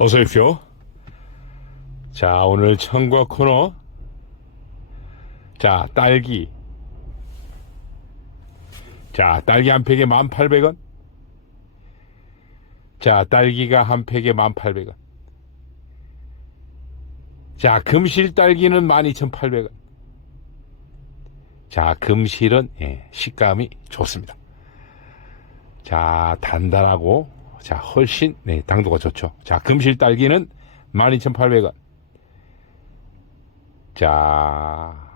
어서 오십시오. 자, 오늘 청과 코너. 자, 딸기. 자, 딸기 한 팩에 1,800원. 자, 딸기가 한 팩에 1,800원. 자, 금실 딸기는 12,800원. 자, 금실은 예, 식감이 좋습니다. 자, 단단하고 자, 훨씬 네, 당도가 좋죠. 자, 금실 딸기는 12,800원. 자,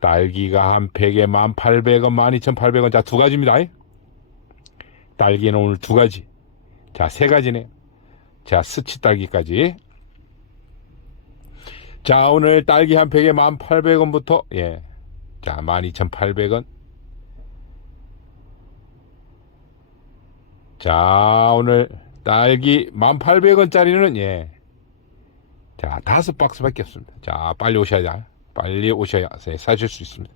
딸기가 한 팩에 1,800원, 12,800원. 자, 두 가지입니다. 딸기는 오늘 두 가지. 자, 세 가지네요. 자, 스치 딸기까지. 자, 오늘 딸기 한 팩에 1,800원부터, 예. 자, 12,800원. 자, 오늘 딸기 1,800원짜리는, 예. 자, 다섯 박스밖에 없습니다. 자, 빨리 오셔야, 빨리 오셔야 예, 사실 수 있습니다.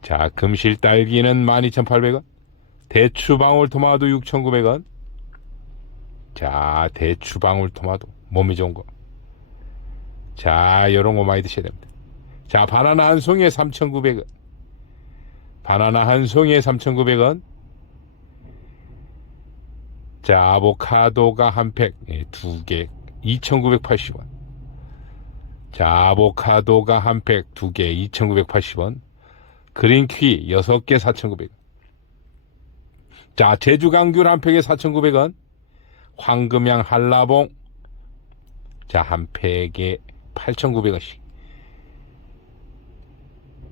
자, 금실 딸기는 12,800원. 대추 방울 토마토 6,900원. 자, 대추 방울 토마토. 몸이 좋은 거. 자, 요런 거 많이 드셔야 됩니다. 자, 바나나 한 송이에 3,900원. 바나나 한 송이에 3,900원. 자, 아보카도가 한 팩, 예, 두 개, 2,980원. 자, 아보카도가 한 팩, 두 개, 2,980원. 그린키 여섯 개, 4,900원. 자, 제주강귤 한 팩에 4,900원. 황금향 한라봉. 자, 한 팩에 8,900원씩.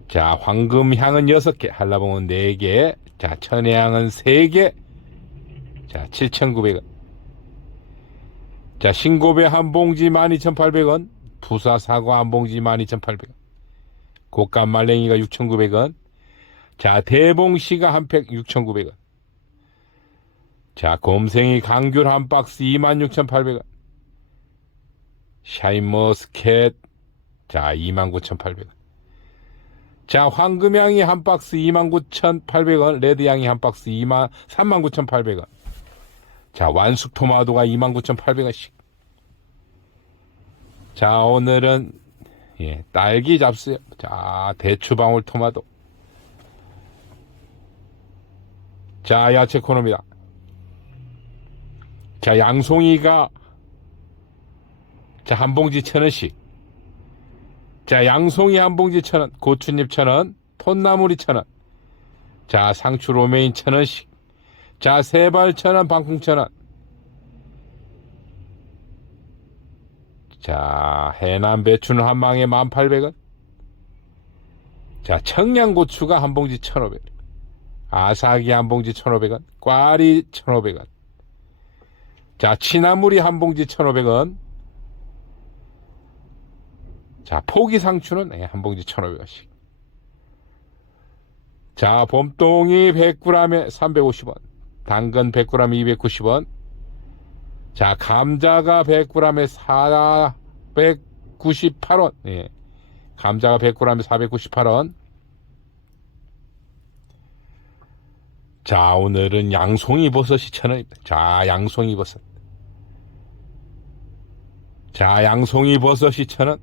자, 황금향은 여섯 개, 한라봉은 네 개. 자, 천혜향은 세 개. 자, 7,900원. 자, 신고배 한 봉지 12,800원. 부사 사과 한 봉지 12,800원. 곶감 말랭이가 6,900원. 자, 대봉씨가 한 팩 6,900원. 자, 곰생이 강귤 한 박스 26,800원. 샤인머스켓. 자, 29,800원. 자, 황금향이 한 박스 29,800원. 레드향이 한 박스 2만, 39,800원. 자, 완숙 토마토가 29,800원씩. 자, 오늘은, 예, 딸기 잡수요. 자, 대추 방울 토마토. 자, 야채 코너입니다. 자, 양송이가, 자, 한 봉지 천 원씩. 자, 양송이 한 봉지 천 원, 고추잎 천 원, 폿나무리 천 원. 자, 상추 로메인 천 원씩. 자, 세발 천 원, 방풍 천 원. 자, 해남 배추는 한 망에 1,800원. 자, 청양고추가 한 봉지 1,500원. 아사기 한 봉지 1,500원. 꽈리 1,500원. 자, 치나물이 한 봉지 1,500원. 자, 포기 상추는 예, 한 봉지 1,500원씩. 자, 봄동이 100g에 350원. 당근 100g에 290원. 자, 감자가 100g에 498원. 예. 감자가 100g에 498원. 자, 오늘은 양송이 버섯이 천 원입니다. 자, 양송이 버섯. 자, 양송이 버섯이 천 원.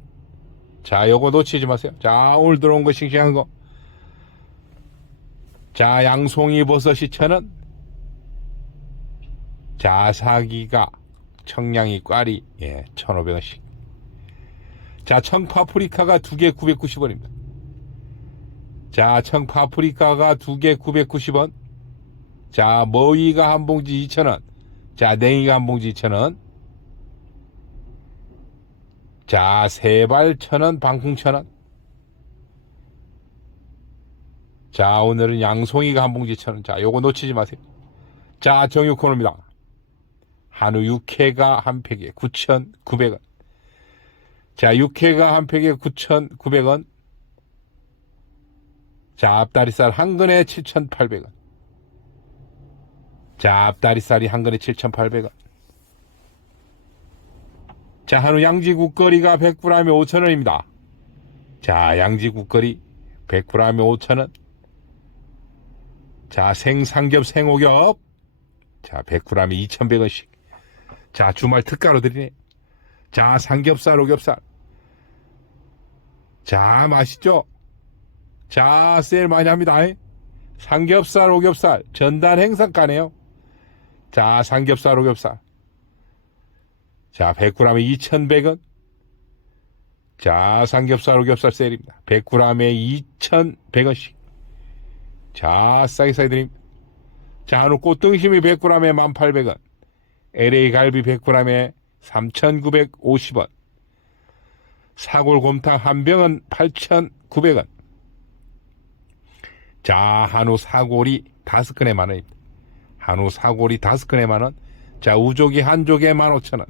자, 요거 놓치지 마세요. 자, 오늘 들어온 거 싱싱한 거. 자, 양송이 버섯이 천 원. 자, 사기가 청량이 꽈리, 예, 1,500원씩. 자, 청파프리카가 두 개 990원입니다. 자, 청파프리카가 두 개 990원. 자, 머위가 한 봉지 2,000원. 자, 냉이가 한 봉지 2,000원. 자, 세발 1,000원, 방풍 1,000원. 자, 오늘은 양송이가 한 봉지 1,000원. 자, 요거 놓치지 마세요. 자, 정육 코너입니다. 한우 육회가 한 팩에 9,900원. 자, 육회가 한 팩에 9,900원. 자, 앞다리살 한 근에 7,800원. 자, 앞다리살이 한 근에 7,800원. 자, 한우 양지 국거리가 100g에 5,000원입니다. 자, 양지 국거리 100g에 5,000원. 자, 생삼겹, 생오겹. 자, 100g에 2,100원씩. 자, 주말 특가로 드리네. 자, 삼겹살, 오겹살. 자, 맛있죠? 자, 세일 많이 합니다. 잉? 삼겹살, 오겹살. 전단 행사가네요. 자, 삼겹살, 오겹살. 자, 100g에 2,100원. 자, 삼겹살, 오겹살 세일입니다. 100g에 2,100원씩. 자, 싸게 싸게 드립니다. 자, 한우 꽃등심이 100g에 1,800원. LA 갈비 100g에 3,950원. 사골 곰탕 한 병은 8,900원. 자, 한우 사골이 다섯 건에 만 원입니다. 한우 사골이 다섯 건에 만 원. 자, 우족이 한 족에 15,000원.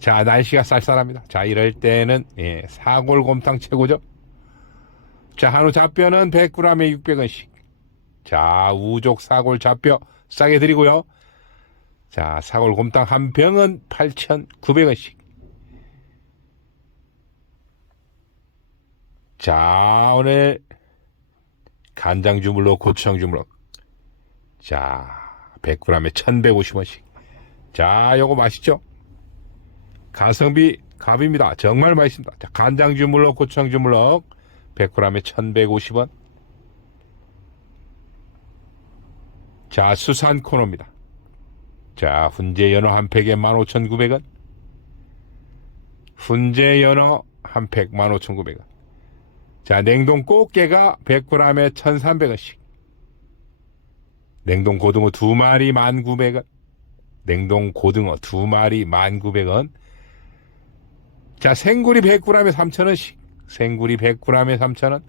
자, 날씨가 쌀쌀합니다. 자, 이럴 때는 예, 사골 곰탕 최고죠. 자, 한우 잡뼈는 100g에 600원씩. 자, 우족 사골 잡뼈 싸게 드리고요. 자, 사골곰탕 한 병은 8,900원씩. 자, 오늘 간장 주물러, 고추장 주물러. 자, 100g에 1,150원씩. 자, 요거 맛있죠? 가성비 갑입니다. 정말 맛있습니다. 자, 간장 주물러, 고추장 주물러. 100g에 1,150원. 자, 수산 코너입니다. 자, 훈제 연어 한 팩에 15,900원. 훈제 연어 한 팩 15,900원. 자, 냉동 꽃게가 100g에 1,300원씩. 냉동 고등어 두 마리 1,900원. 냉동 고등어 두 마리 1,900원. 자, 생구리 100g에 3,000원씩. 생구리 100g에 3,000원.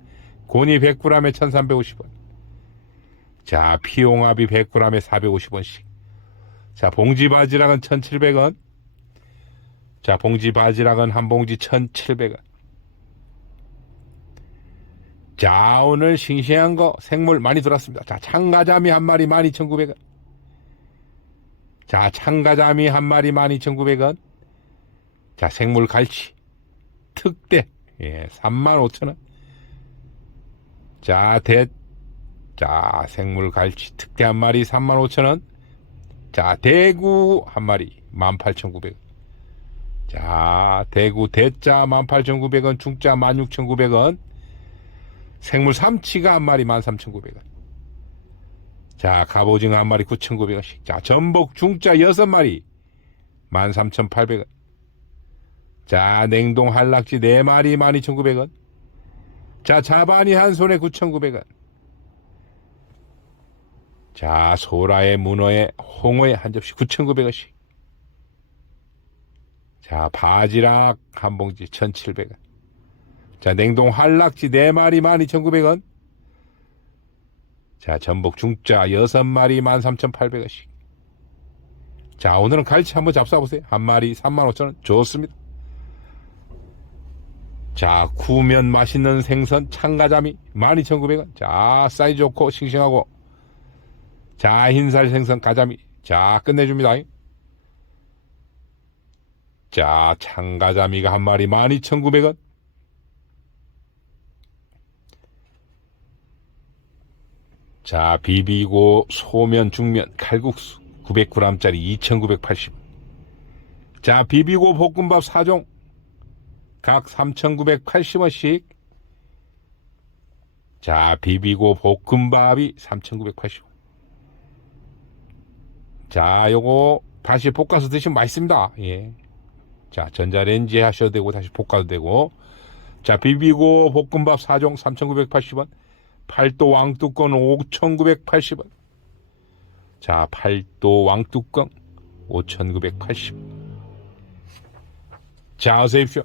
고니 100g에 1,350원. 자, 피용합이 100g에 450원씩. 자, 봉지 바지락은 1,700원. 자, 봉지 바지락은 한 봉지 1,700원. 자, 오늘 싱싱한 거 생물 많이 들었습니다. 자, 창가자미 한 마리 12,900원. 자, 창가자미 한 마리 12,900원. 자, 생물 갈치. 특대. 예, 35,000원. 자, 대, 자, 생물 갈치 특대 한 마리 35,000원. 자, 대구 한 마리 18,900원. 자, 대구 대자 18,900원, 중자 16,900원. 생물 삼치가 한 마리 13,900원. 자, 갑오징어 한 마리 9,900원씩. 자, 전복 중자 여섯 마리 13,800원. 자, 냉동 한락지 네 마리 12,900원. 자, 자반이 한 손에 9,900원. 자, 소라의 문어에 홍어에 한 접시 9,900원씩. 자, 바지락 한 봉지 1,700원. 자, 냉동 한락지 4마리 12,900원. 자, 전복 중짜 6마리 13,800원씩. 자, 오늘은 갈치 한번 잡숴보세요. 한 마리 35,000원. 좋습니다. 자, 구우면 맛있는 생선 창가자미 12,900원. 자, 사이즈 좋고 싱싱하고. 자, 흰살 생선 가자미. 자, 끝내줍니다. 자, 창가자미가 한 마리 12,900원. 자, 비비고 소면, 중면, 칼국수 900g짜리 2,980원. 자, 비비고 볶음밥 4종 각 3,980원씩. 자, 비비고 볶음밥이 3,980원. 자, 요거 다시 볶아서 드시면 맛있습니다. 예. 자, 전자레인지에 하셔도 되고 다시 볶아도 되고. 자, 비비고 볶음밥 4종 3,980원. 팔도 왕뚜껑 5,980원. 자, 팔도 왕뚜껑 5,980원. 자, 어서 오십시오.